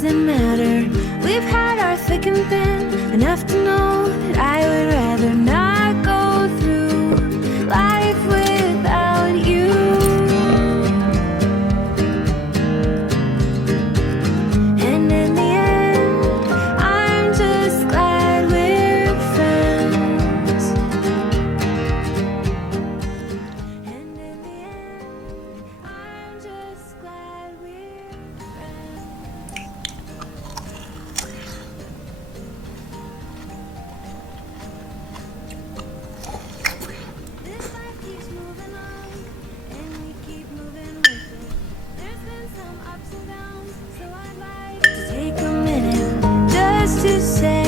doesn't matter. We've had our thick and thin, enough to know that I would rather not go through life without you. And in the end, I'm just glad we're friends. And in the end, I'm just glad we're friends. This life keeps moving on, and we keep moving with it. There's been some ups and downs, so I'd like to take a minute just to say